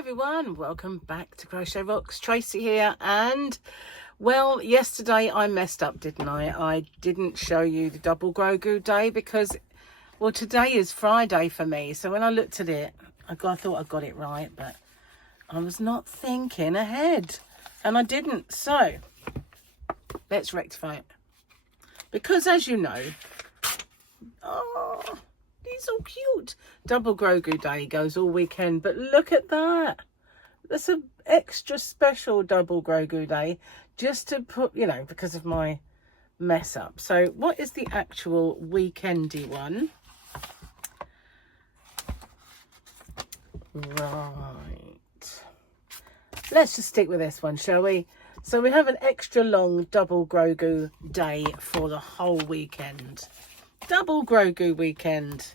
everyone, welcome back to Crochet Rocks. Tracy here, and well, yesterday I messed up, didn't I? I didn't show you the double Grogu day because, well, today is Friday for me. So when I looked at it, I thought I got it right, but I was not thinking ahead, and I didn't. So let's rectify it, because as you know, oh, he's so cute. Double Grogu Day goes all weekend, but look at that. That's an extra special double Grogu Day, just to put, you know, because of my mess up. So what is the actual weekendy one? Right. Let's just stick with this one, shall we? So we have an extra long double Grogu Day for the whole weekend. Double Grogu weekend.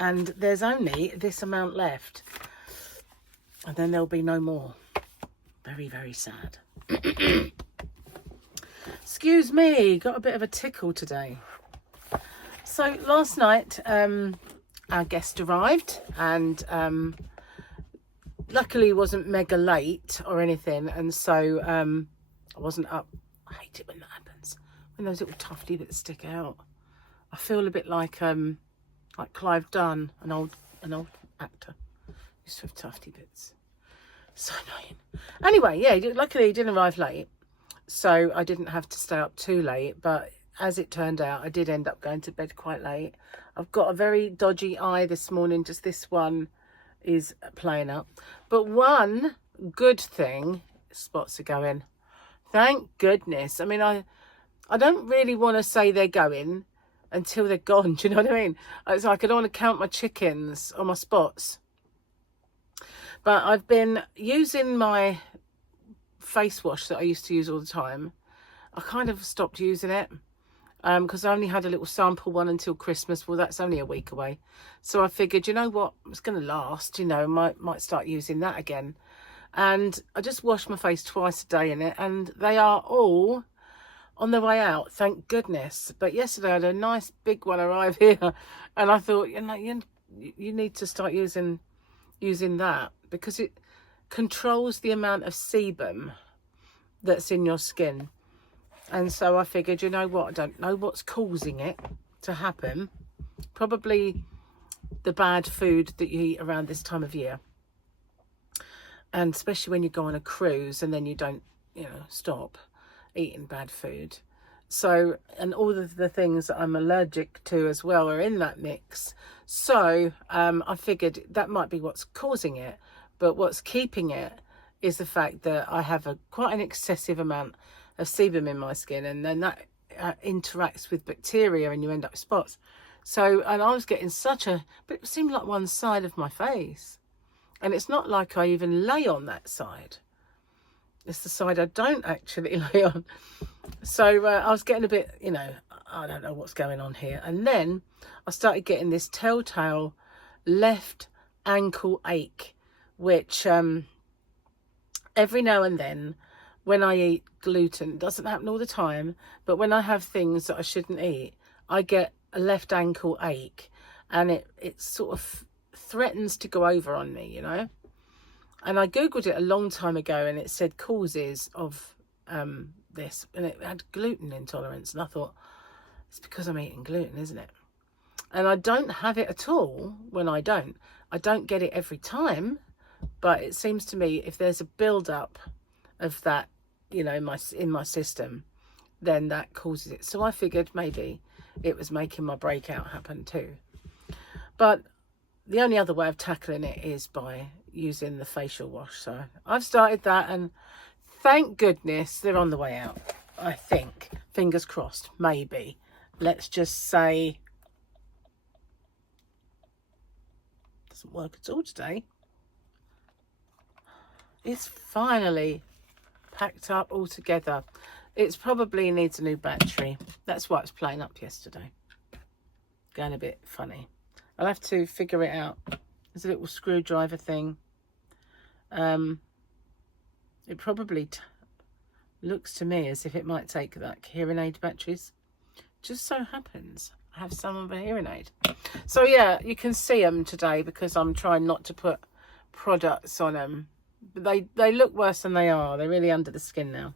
And there's only this amount left. And then there'll be no more. Very, very sad. Excuse me, got a bit of a tickle today. So last night, our guest arrived, and luckily he wasn't mega late or anything. And so I wasn't up. I hate it when that happens. When those little tufty bits stick out. I feel a bit like Clive Dunn, an old actor, used to have tufty bits. So annoying. Anyway, yeah, luckily he didn't arrive late, so I didn't have to stay up too late. But as it turned out, I did end up going to bed quite late. I've got a very dodgy eye this morning. Just this one is playing up. But one good thing, spots are going. Thank goodness. I mean, I don't really want to say they're going until they're gone. Do you know what I mean? It's like I don't want to count my chickens or my spots. But I've been using my face wash that I used to use all the time. I kind of stopped using it because I only had a little sample one until Christmas. Well, that's only a week away. So I figured, you know what, it's going to last, you know, might start using that again. And I just wash my face twice a day in it, and they are all on their way out, thank goodness. But yesterday I had a nice big one arrive here, and I thought, you know, you need to start using that, because it controls the amount of sebum that's in your skin. And so I figured, you know what, I don't know what's causing it to happen. Probably the bad food that you eat around this time of year, and especially when you go on a cruise and then you don't, you know, stop eating bad food. So, and all of the things that I'm allergic to as well are in that mix. So I figured that might be what's causing it, but what's keeping it is the fact that I have quite an excessive amount of sebum in my skin, and then that interacts with bacteria and you end up with spots. So, and I was getting but it seemed like one side of my face, and it's not like I even lay on that side. It's the side I don't actually lay on. So I was getting a bit, you know, I don't know what's going on here. And then I started getting this telltale left ankle ache, which every now and then when I eat gluten, it doesn't happen all the time, but when I have things that I shouldn't eat, I get a left ankle ache, and it sort of threatens to go over on me, you know. And I googled it a long time ago, and it said causes of this, and it had gluten intolerance. And I thought, it's because I'm eating gluten, isn't it? And I don't have it at all when I don't get it every time, but it seems to me if there's a build-up of that, you know, in my system, then that causes it. So I figured maybe it was making my breakout happen too. But the only other way of tackling it is by using the facial wash. So I've started that, and thank goodness they're on the way out, I think. Fingers crossed, maybe. Let's just say doesn't work at all today. It's finally packed up all together. It probably needs a new battery. That's why it was playing up yesterday. Going a bit funny. I'll have to figure it out. There's a little screwdriver thing. It probably looks to me as if it might take that hearing aid batteries. Just so happens I have some of a hearing aid. So yeah, you can see them today because I'm trying not to put products on them But they look worse than they are. They're really under the skin now.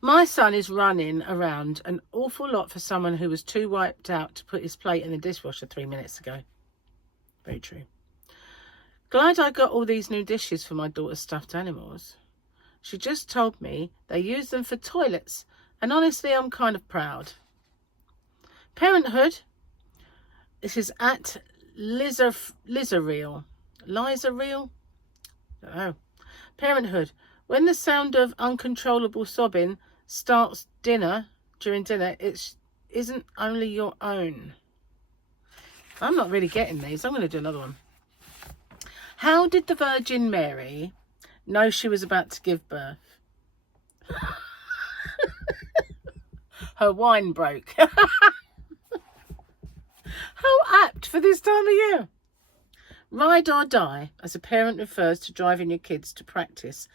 My son is running around an awful lot for someone who was too wiped out to put his plate in the dishwasher 3 minutes ago. Very true. Glad I got all these new dishes for my daughter's stuffed animals. She just told me they use them for toilets, and honestly, I'm kind of proud. Parenthood. This is at Lizareel. Lizareel? Oh. Parenthood. When the sound of uncontrollable sobbing starts during dinner, it isn't only your own. I'm not really getting these. I'm going to do another one. How did the Virgin Mary know she was about to give birth? Her wine broke. How apt for this time of year. Ride or die, as a parent refers to driving your kids to practice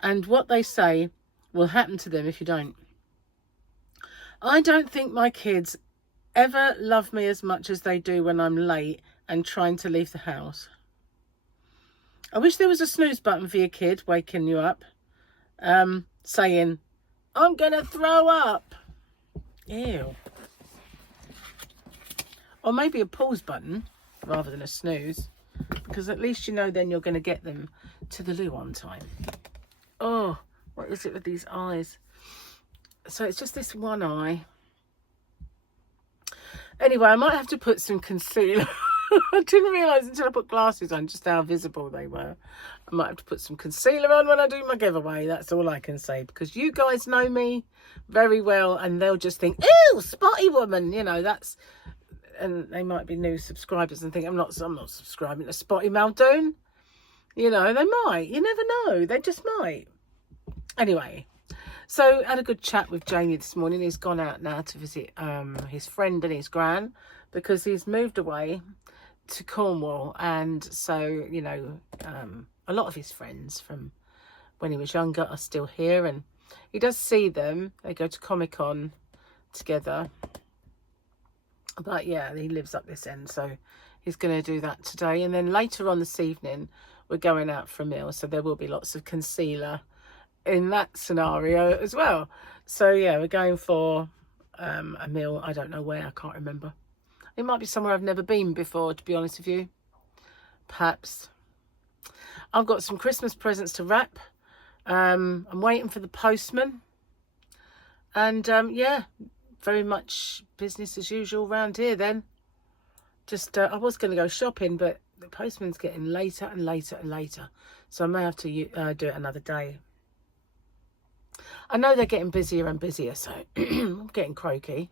and what they say will happen to them if you don't. I don't think my kids ever love me as much as they do when I'm late and trying to leave the house. I wish there was a snooze button for your kid waking you up, saying, I'm going to throw up. Ew. Or maybe a pause button rather than a snooze, because at least you know then you're going to get them to the loo on time. Oh, what is it with these eyes? So it's just this one eye. Anyway, I might have to put some concealer. I didn't realise until I put glasses on just how visible they were. I might have to put some concealer on when I do my giveaway. That's all I can say, because you guys know me very well and they'll just think, ew, spotty woman. You know, that's... And they might be new subscribers and think I'm not subscribing to Spotty Muldoon. You know, they might. You never know. They just might. Anyway, so I had a good chat with Jamie this morning. He's gone out now to visit his friend and his gran, because he's moved away to Cornwall. And so, you know, a lot of his friends from when he was younger are still here. And he does see them. They go to Comic-Con together. But yeah, he lives up this end, so he's going to do that today. And then later on this evening, we're going out for a meal, so there will be lots of concealer in that scenario as well. So yeah, we're going for a meal. I don't know where, I can't remember. It might be somewhere I've never been before, to be honest with you. Perhaps. I've got some Christmas presents to wrap. I'm waiting for the postman. And yeah, very much business as usual around here then. Just, I was going to go shopping, but the postman's getting later and later and later. So I may have to do it another day. I know they're getting busier and busier, so I'm getting croaky.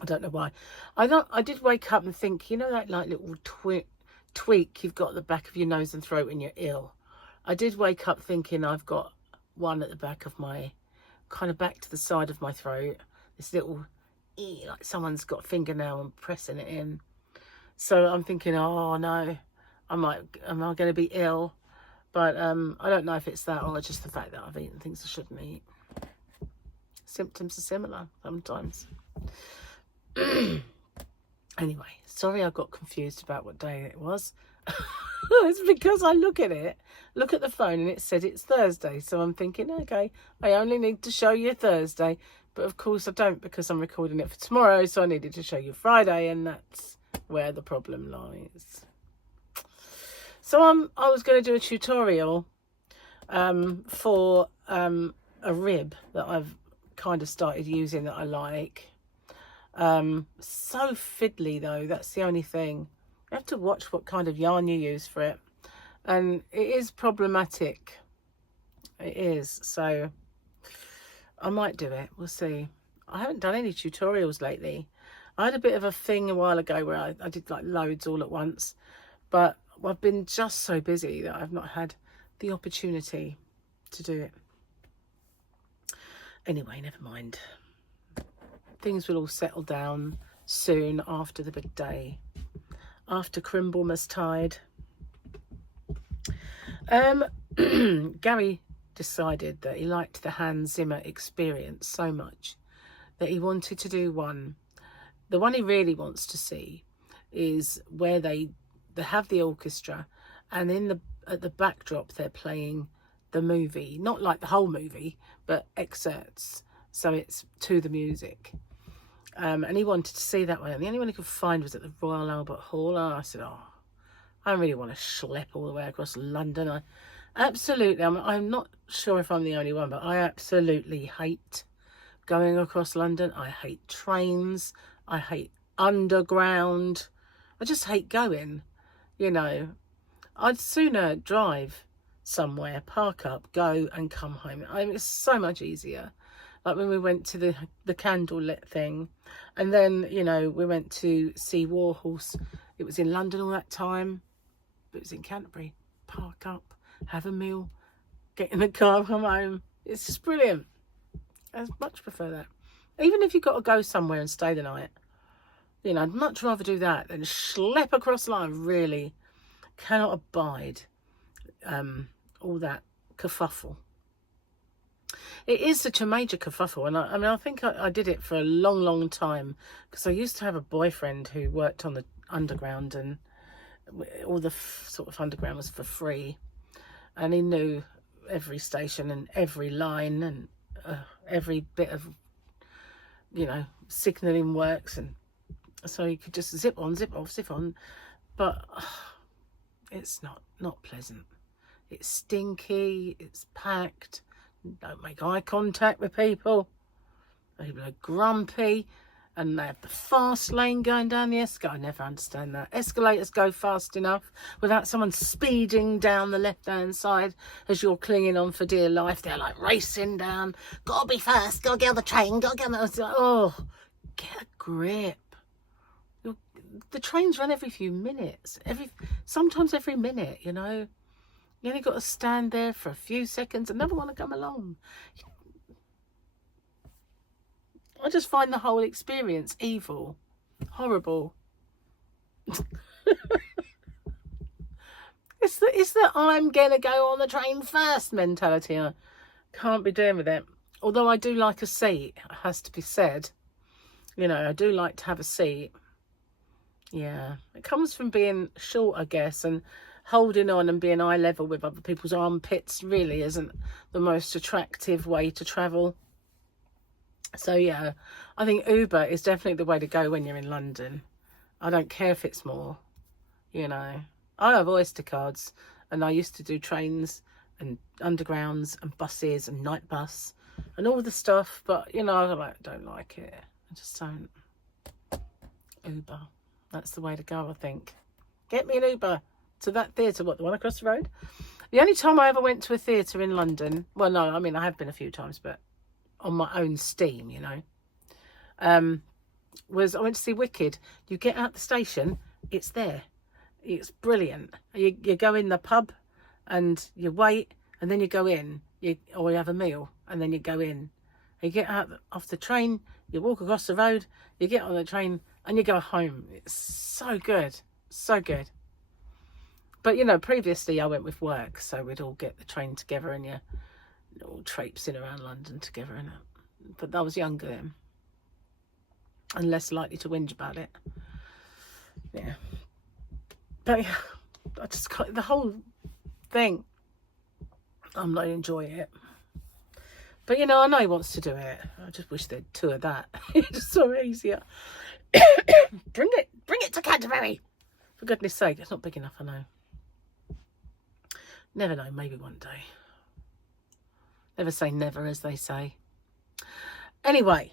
I don't know why. I did wake up and think, you know that like little tweak you've got at the back of your nose and throat when you're ill? I did wake up thinking I've got one at the back of my, kind of back to the side of my throat. This little, like someone's got a fingernail and pressing it in. So I'm thinking, oh no, am I going to be ill? But I don't know if it's that or just the fact that I've eaten things I shouldn't eat. Symptoms are similar sometimes. Anyway, sorry I got confused about what day it was. It's because I look at the phone and it said it's Thursday. So I'm thinking, okay, I only need to show you Thursday. But of course I don't, because I'm recording it for tomorrow. So I needed to show you Friday, and that's where the problem lies. So I was going to do a tutorial for a rib that I've kind of started using that I like. So fiddly though, that's the only thing. You have to watch what kind of yarn you use for it, and it is problematic. It is. So I might do it, we'll see. I haven't done any tutorials lately. I had a bit of a thing a while ago where I did like loads all at once, but I've been just so busy that I've not had the opportunity to do it. Anyway, never mind. Things will all settle down soon after the big day, after Crimblemas tide. Gary decided that he liked the Hans Zimmer experience so much that he wanted to do one. The one he really wants to see is where they have the orchestra and at the backdrop they're playing the movie, not like the whole movie, but excerpts, so it's to the music. And he wanted to see that one, and the only one he could find was at the Royal Albert Hall. And I said, oh, I don't really want to schlep all the way across London. I'm not sure if I'm the only one, but I absolutely hate going across London. I hate trains. I hate underground. I just hate going, you know. I'd sooner drive somewhere, park up, go and come home. I mean, it's so much easier. Like when we went to the candlelit thing, and then, you know, we went to see Warhorse. It was in London all that time, but it was in Canterbury. Park up, have a meal, get in the car, come home. It's just brilliant. I much prefer that. Even if you've got to go somewhere and stay the night, you know, I'd much rather do that than schlep across the line. I really cannot abide all that kerfuffle. It is such a major kerfuffle, and I mean, I think I did it for a long time, because I used to have a boyfriend who worked on the underground, and all the sort of underground was for free, and he knew every station and every line and every bit of, you know, signalling works, and so he could just zip on, zip off, zip on, but it's not pleasant. It's stinky, it's packed, don't make eye contact with people, people are grumpy, and they have the fast lane going down the escalator. I never understand that. Escalators go fast enough without someone speeding down the left-hand side as you're clinging on for dear life. They're like racing down. Gotta be first, gotta get on the train, gotta get on the... Like, oh, get a grip. The trains run every few minutes. Sometimes every minute, you know. You only got to stand there for a few seconds. Another one to come along. I just find the whole experience evil, horrible. It's the I'm gonna go on the train first mentality. I can't be doing with it. Although I do like a seat, it has to be said. You know, I do like to have a seat. Yeah, it comes from being short, I guess, and holding on and being eye level with other people's armpits really isn't the most attractive way to travel. So yeah, I think Uber is definitely the way to go when you're in London. I don't care if it's more, you know. I have Oyster cards, and I used to do trains and undergrounds and buses and night bus and all the stuff, but you know, I don't like it. I just don't. Uber, that's the way to go, I think. Get me an Uber to that theatre, the one across the road. The only time I ever went to a theatre in London, well, no, I mean, I have been a few times, but on my own steam, you know, was I went to see Wicked. You get out the station, it's there. It's brilliant. You go in the pub and you wait, and then you go in, or you have a meal, and then you go in. You get out off the train, you walk across the road, you get on the train, and you go home. It's so good, so good. But, you know, previously I went with work, so we'd all get the train together and you all traipsing around London together. But I was younger then and less likely to whinge about it. Yeah. But yeah, I just got the whole thing. I'm not enjoying it. But, you know, I know he wants to do it. I just wish they'd tour that. It's so easier. Bring it to Canterbury. For goodness sake, it's not big enough, I know. Never know, maybe one day. Never say never, as they say. Anyway,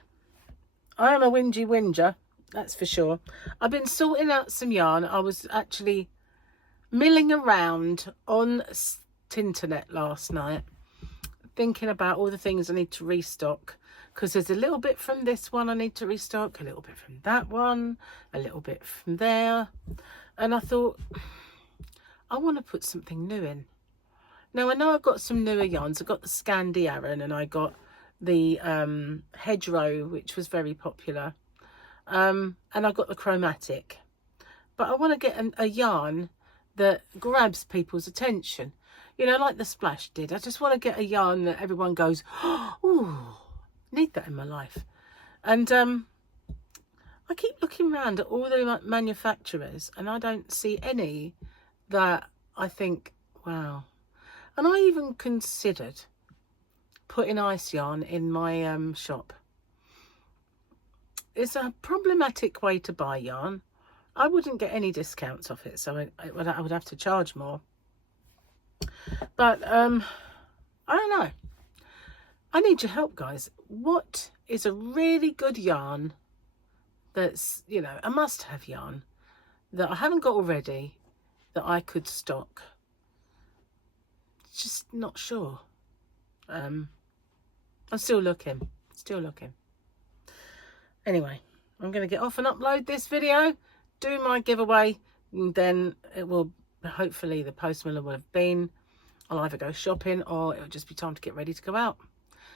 I am a whingy whinger, that's for sure. I've been sorting out some yarn. I was actually milling around on Tinternet last night, thinking about all the things I need to restock, because there's a little bit from this one I need to restock, a little bit from that one, a little bit from there. And I thought, I want to put something new in. Now, I know I've got some newer yarns. I've got the Scandi Aran, and I got the Hedgerow, which was very popular. And I got the Chromatic. But I want to get a yarn that grabs people's attention. You know, like the Splash did. I just want to get a yarn that everyone goes, oh, need that in my life. And I keep looking around at all the manufacturers, and I don't see any that I think, wow. And I even considered putting ice yarn in my shop. It's a problematic way to buy yarn. I wouldn't get any discounts off it, so I would have to charge more. But I don't know. I need your help, guys. What is a really good yarn that's, you know, a must-have yarn that I haven't got already that I could stock? Just not sure. I'm still looking. Anyway, I'm going to get off and upload this video, do my giveaway, and then it will, hopefully the postman will have been. I'll either go shopping or it'll just be time to get ready to go out.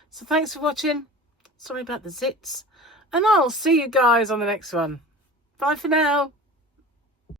So thanks for watching. Sorry about the zits. And I'll see you guys on the next one. Bye for now.